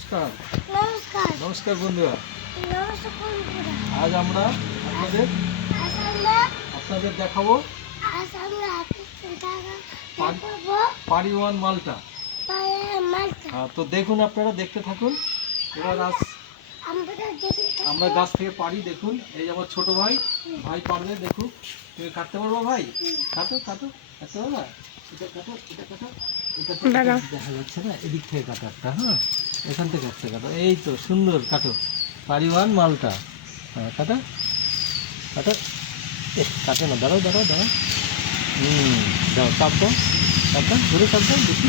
নমস্কার নমস্কার নমস্কার বন্ধুরা। নমস্কার বন্ধুরা। আজ আমরা আপনাদের আজ আমরা আপনাদের দেখাবো দেখাবো পারিওয়ান মালটা। মালটা। তো দেখুন, আপনারা দেখতে থাকুন। এবার আজ আমরা গাছ থেকে পারি। দেখুন, এই আমার ছোট ভাই পারবে। দেখুন, তুমি কাটতে পারবো ভাই? কাটো কাটো, কাটতে পারবা? এটা কাটো, এটা কাটো, এটা তো দেখা যাচ্ছে না, এদিক থেকে কাটো একটা। হ্যাঁ, এখান থেকে একটা কাটো। এই তো সুন্দর, কাটো পারিওয়ান মালটা। হ্যাঁ, কাটো কাটো। কাটো না, দাঁড়াও দাঁড়াও দাঁড়াও। দাও, চাপ দাও, চাপ দাও, ধরে চাপ দাও। দেখি,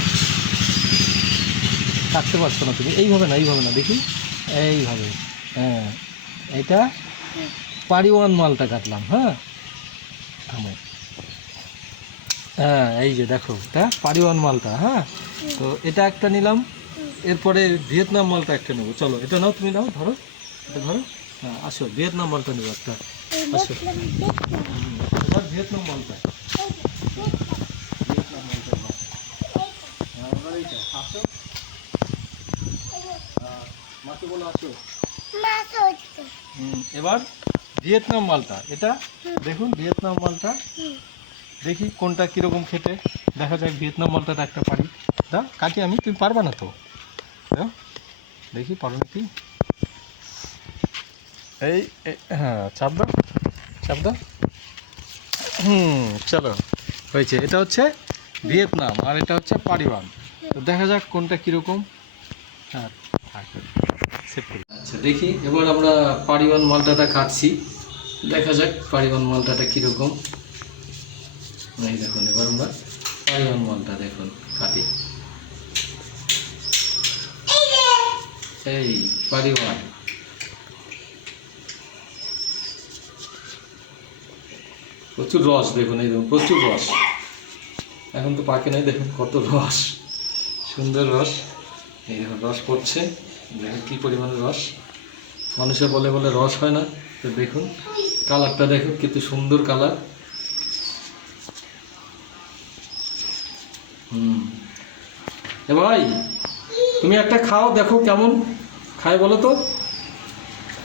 কাটতে পারছো না তুমি। এইভাবে না, এইভাবে না, দেখি এইভাবে। হ্যাঁ, এটা পারিওয়ান মালটা কাটলাম। হ্যাঁ, থামো। হ্যাঁ, এই যে দেখো, এটা পারিওয়ান মালটা। হ্যাঁ, তো এটা একটা নিলাম। এরপরে ভিয়েতনাম মালটা একটা নেবো। চলো, এটা নাও, তুমি নাও, ধরো, এটা ধরো। হ্যাঁ, আসো, ভিয়েতনাম মালটা নেবো একটা। আসো, এবার ভিয়েতনাম মালটা। ভিয়েতনাম মালটা নাও। হ্যাঁ, এবার এইটা আসো। মাকে বলো আসো। এবার ভিয়েতনাম মালটা, এটা দেখুন, ভিয়েতনাম মালটা। দেখি কোনটা কীরকম খেতে, দেখা যাক। ভিয়েতনাম মালটাটা একটা পারি। দাও, কাটি আমি, তুমি পারবা না তো? দাও, দেখি পারো নাকি। হ্যাঁ, চাপ দাও, চাপ দাও। চলো, হয়েছে। এটা হচ্ছে ভিয়েতনাম আর এটা হচ্ছে পারিওয়ান। তো দেখা যাক কোনটা কীরকম। হ্যাঁ, আচ্ছা, দেখি এবার আমরা পারিওয়ান মালটাটা কাটছি। দেখা যাক পারিওয়ান মালটাটা কীরকম। এই দেখুন, এবার আমরা পারিওয়ান মালটা দেখুন কাটি। এই পারিওয়ান, প্রচুর রস। দেখুন, এই দেখুন, প্রচুর রস। এখন তো পাকে নাই, দেখুন কত রস, সুন্দর রস। এই দেখুন, রস পড়ছে। দেখুন কী পরিমাণে রস। মানুষে বলে বলে রস হয় না। তো দেখুন কালারটা, দেখুন কত সুন্দর কালার। এ ভাই, তুমি একটা খাও, দেখো কেমন খায় বলো তো।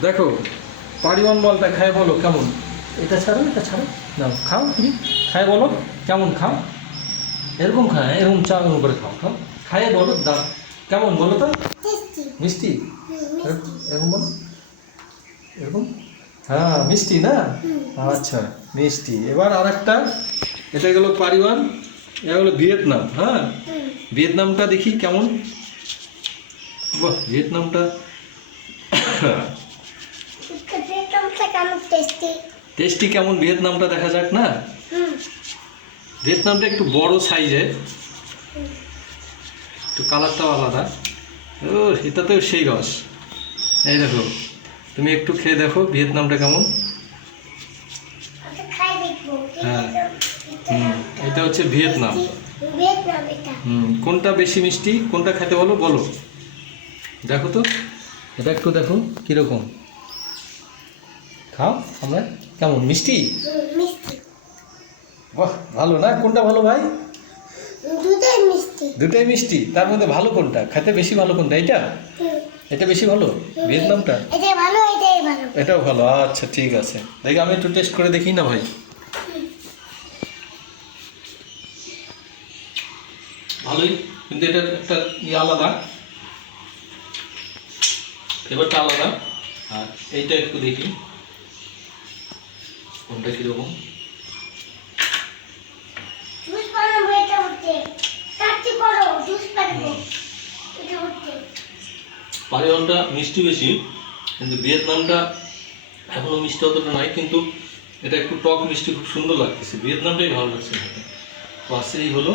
দেখো, পারিওয়ান বলটা খায় বলো কেমন। এটা ছাড়ো, এটা ছাড়ো, নাও খাও, তুমি খায় বলো কেমন খাও। এরকম খায়, এরকম চাউন করে খাও, খাও খাইয়ে বলো দাও কেমন বলো তো। মিষ্টি, এরকম বলো, এরকম। হ্যাঁ, মিষ্টি না? আচ্ছা, মিষ্টি। এবার আর একটা, এটা গেলো পারিওয়ান, এটা হলো ভিয়েতনাম। হ্যাঁ, ভিয়েতনামটা দেখি কেমন। বাহ, ভিয়েতনামটা টেস্টি কেমন, ভিয়েতনামটা দেখা যাক না। ভিয়েতনামটা একটু বড় সাইজের, একটু কালারটাও আলাদা। ও, এটা তো সেই রস। এই দেখো, তুমি একটু খেয়ে দেখো ভিয়েতনামটা কেমন। হ্যাঁ, এটা হচ্ছে ভিয়েতনাম। কোনটা বেশি মিষ্টি, কোনটা খেতে বলো বলো। দেখো তো, এটা একটু দেখো কীরকম। খাও আমরা, কেমন মিষ্টি। বাহ, ভালো না? কোনটা ভালো ভাই? দুটাই মিষ্টি। তার মধ্যে ভালো কোনটা, খেতে বেশি ভালো কোনটা? এটা, এটা বেশি ভালো, ভিয়েতনামটা। এটাও ভালো। আচ্ছা, ঠিক আছে, দেখি আমি একটু টেস্ট করে দেখি না ভাই। ভালোই, কিন্তু এটা একটা আলাদা, এবারটা আলাদা। আর এইটা একটু দেখি কোনটা কীরকম। পারিওয়ানটা মিষ্টি বেশি, কিন্তু ভিয়েতনামটা এখনো মিষ্টি অতটা নাই, কিন্তু এটা একটু টক মিষ্টি, খুব সুন্দর লাগতেছে। ভিয়েতনামটাই ভালো লাগছে। তো এই হলো